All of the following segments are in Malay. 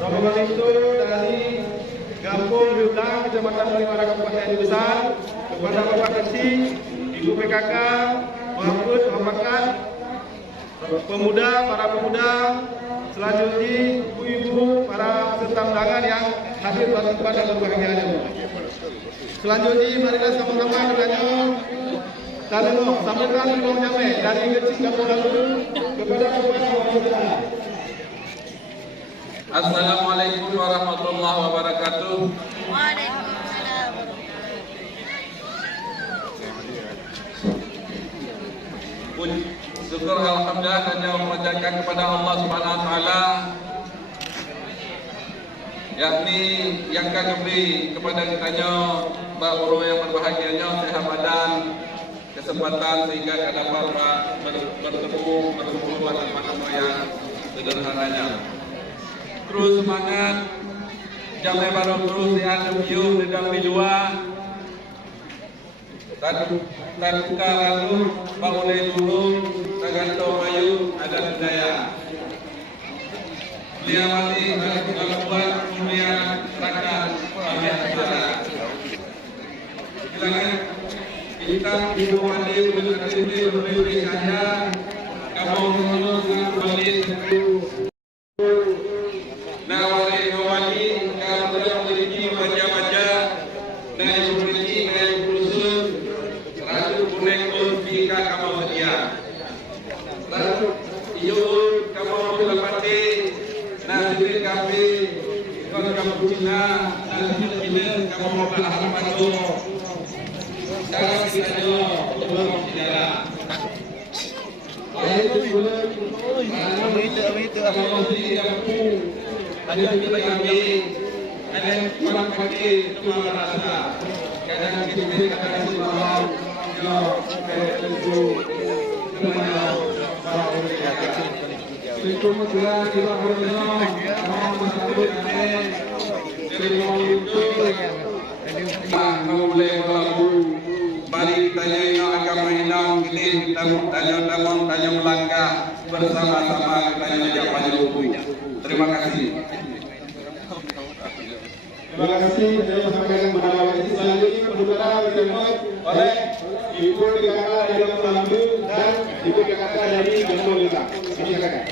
Rombongan itu dari Kampung Biutang, Kecamatan Kalimara, Kabupaten Besar, kepada Bapak Kesi, Ibu PKK, Mahfud, Makan, pemuda, para pemuda, selanjutnya ibu-ibu, para peserta undangan yang hadir pada tempat dan berbahagia ini. Selanjutnya, marilah sama-sama kita sambutkan Imam Nyame dari Kecik Kampung Lalu kepada pemuda. Assalamualaikum warahmatullahi wabarakatuh. Waalaikumsalam. Syukur alhamdulillah hanya memanjatkan kepada Allah Subhanahu wa taala, yakni yang kami beri kepada kitanya bahawa yang berbahagianya sehat badan, kesempatan sehingga dapat bertemu pada nama yang sederhananya. Terus semangat, jangan baru terus sehat hidup sedang di luar. Dan lalu bangunai dulu, tergantung mayu ada budaya. Beliau mati buat kemuliaan rakyat bagian masyarakat. Silakan kita ibu mandi berbeda saja. Kamu menurut kembali. Nah, wali kalau tidak memiliki wajah-wajah dan memiliki gaya khusus, ratu kuning pun jika kamu sedia. Ratu iyo kamu melapati, nasi kami, kalau kamu Cina, nasi Cina kamu mau harapan tu. Sekarang kita belum sejarah. Itu apa ada juga kami, ada orang kaki cuma rasa. Kadang kita akan selalu tentu semuanya itu juga kita bersama bersambut terima itu boleh lagu mari tanya yang agama inang ini tanya melangkah bersama-sama tanya jawaban lugu. Terima kasih. Terima kasih. Saya sampaikan kepada Bapak Kesi selanjutnya pembukaan ditemui oleh Ibu PKK dari Kampung Lambu dan Ibu PKK dari Kampung Lengkap. Ini kakak.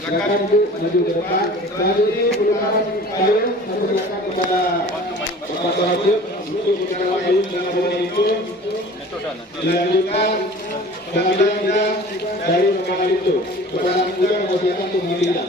Silakan Bu maju ke depan. Selanjutnya pembukaan payung saya silakan kepada Bapak Wahid untuk bicara payung dengan bawa itu. Dilanjutkan pengambilan dari pengambilan itu kepada muda mengusahakan untuk mengambil.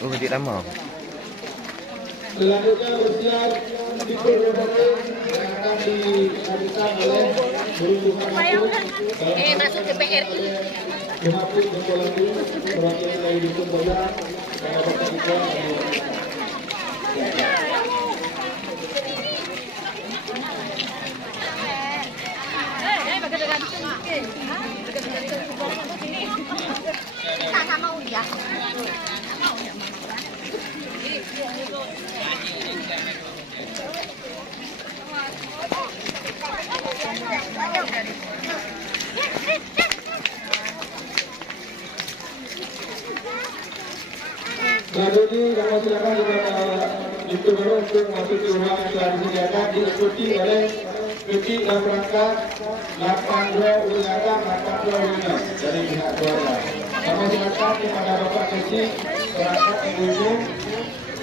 Oh, kecil lama. Selanjutnya bersiap pikul rombongan yang akan dihadirkan oleh Masuk ke PRI. Mahfud Berkolandi, perwakilan dari Dusun Boya, dan Bapak Ketiga. Sama udah. Selanjutnya kami silakan kepada pintu baru untuk memasuki ruang yang telah disediakan diikuti oleh cuti dan perangkat 82 urusan 82 unit dari pihak keluarga. Kami silakan kepada Bapak Kecil, perangkat ibu-ibu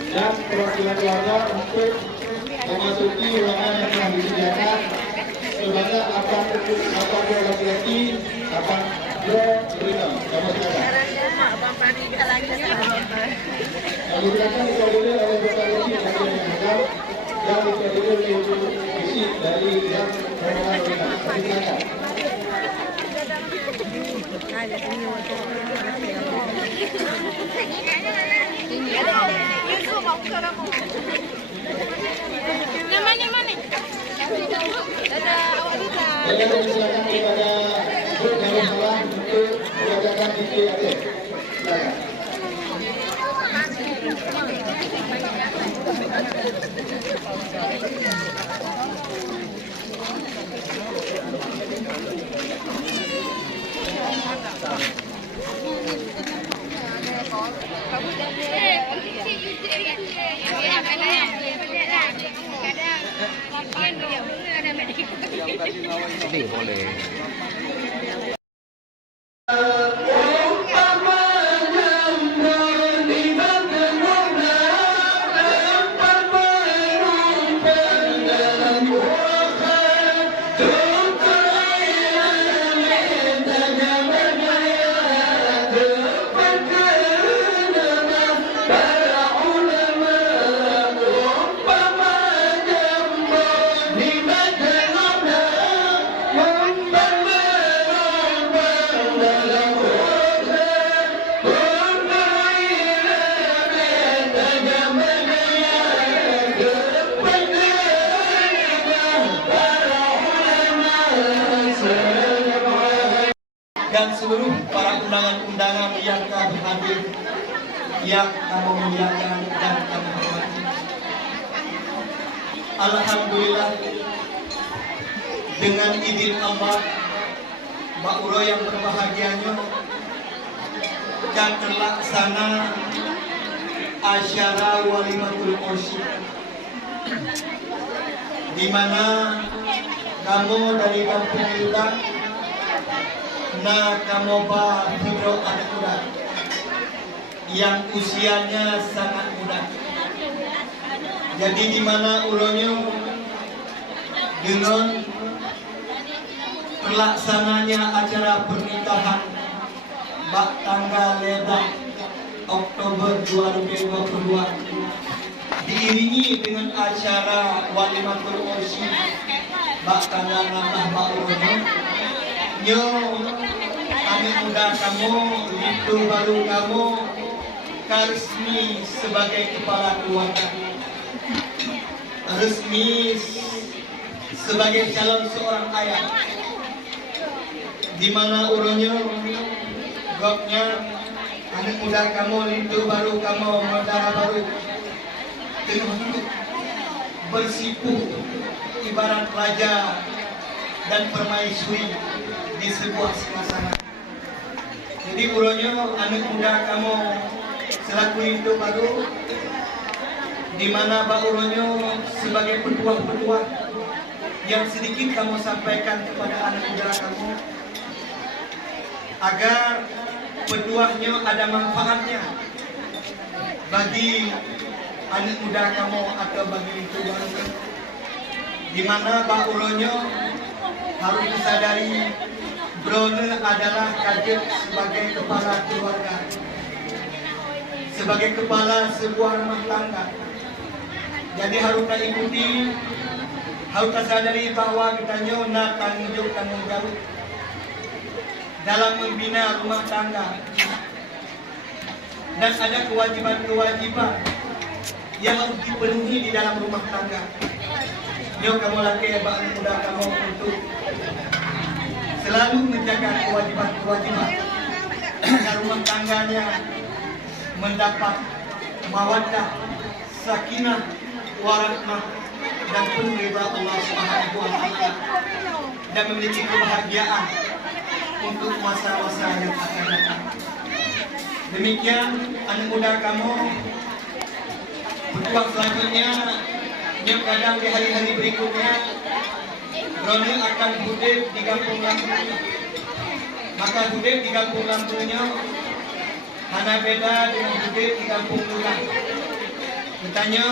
dan perwakilan keluarga untuk memasuki ruangan yang telah disediakan sebanyak 82 laki-laki, 82 unit. Kami silakan. Kami silakan dihadiri oleh Bapak Kecil dari yang hadap dan dihadiri oleh Ibu Isi dari yang rombongan unit. Kami silakan. Saya silakan kepada Bu Darussalam untuk mengajarkan IPAD. Silakan. Ini boleh. Dan seluruh para undangan-undangan yang kami hadir, yang kami muliakan dan kami hormati. Alhamdulillah, dengan izin Allah, Mbak Uro yang berbahagianya, dan terlaksana asyara walimatul ursi, di mana kamu dari kampung kita na kamoba hidro anak muda yang usianya sangat muda. Jadi di mana ulonya dengan terlaksananya acara pernikahan bak tanggal 5 Oktober 2022 diiringi dengan acara walimatul ursi bak tanggal 6 bak ulonya nyo kami muda kamu, itu baru kamu resmi sebagai kepala keluarga, resmi sebagai calon seorang ayah, di mana urunya goknya anak muda kamu, itu baru kamu, modal baru tengah bersipu ibarat raja dan permaisuri di sebuah suasana. Jadi uronya anak muda kamu selaku itu baru, di mana Pak uronya sebagai petuah-petuah yang sedikit kamu sampaikan kepada anak muda kamu agar petuahnya ada manfaatnya bagi anak muda kamu atau bagi itu baru, di mana Pak uronya harus disadari Brone adalah kaget sebagai kepala keluarga, sebagai kepala sebuah rumah tangga. Jadi harus kita ikuti, harus kita sadari bahwa kita nyona tanggung jawab dalam membina rumah tangga, dan ada kewajiban-kewajiban yang harus dipenuhi di dalam rumah tangga. Yo kamu laki abang muda kamu untuk selalu menjaga kewajiban-kewajiban agar rumah tangganya mendapat mawaddah, sakinah, warahmah dan penuh ridha Allah Subhanahu wa taala dan memiliki kebahagiaan untuk masa-masa yang akan datang. Demikian anak muda kamu berjuang selanjutnya yang kadang di hari-hari berikutnya Roni akan hidup di kampung lampunya. Maka hidup di kampung lampunya karena beda dengan hidup di kampung lulang. Bertanya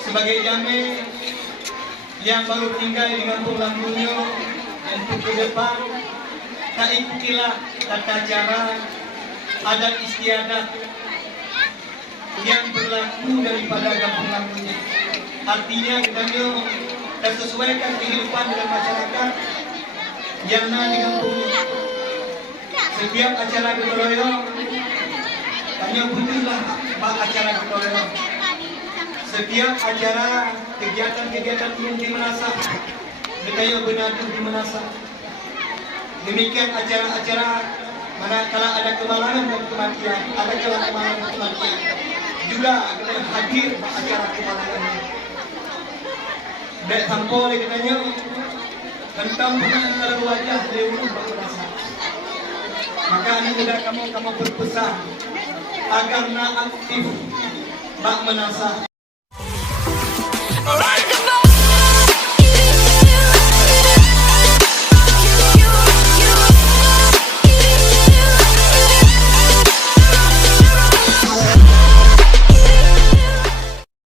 sebagai jame yang baru tinggal di kampung lampunya untuk ke depan, tak ikutilah tata cara adat istiadat yang berlaku daripada kampung lampunya. Artinya katanya tersesuaikan kehidupan dengan masyarakat yang ada di kampungnya. Setiap acara gotong royong, tanya butuhlah acara gotong royong. Setiap acara kegiatan-kegiatan umum di Menasah, katanya benadu di Menasah. Demikian acara-acara manakala ada kemalangan dan kematian, ada kemalangan dan kematian juga kita hadir acara kemalangan ini. Baik tampol katanya tentang antara wajah lewat berasa. Maka anak muda kamu berpesan agar na aktif bak Menasah.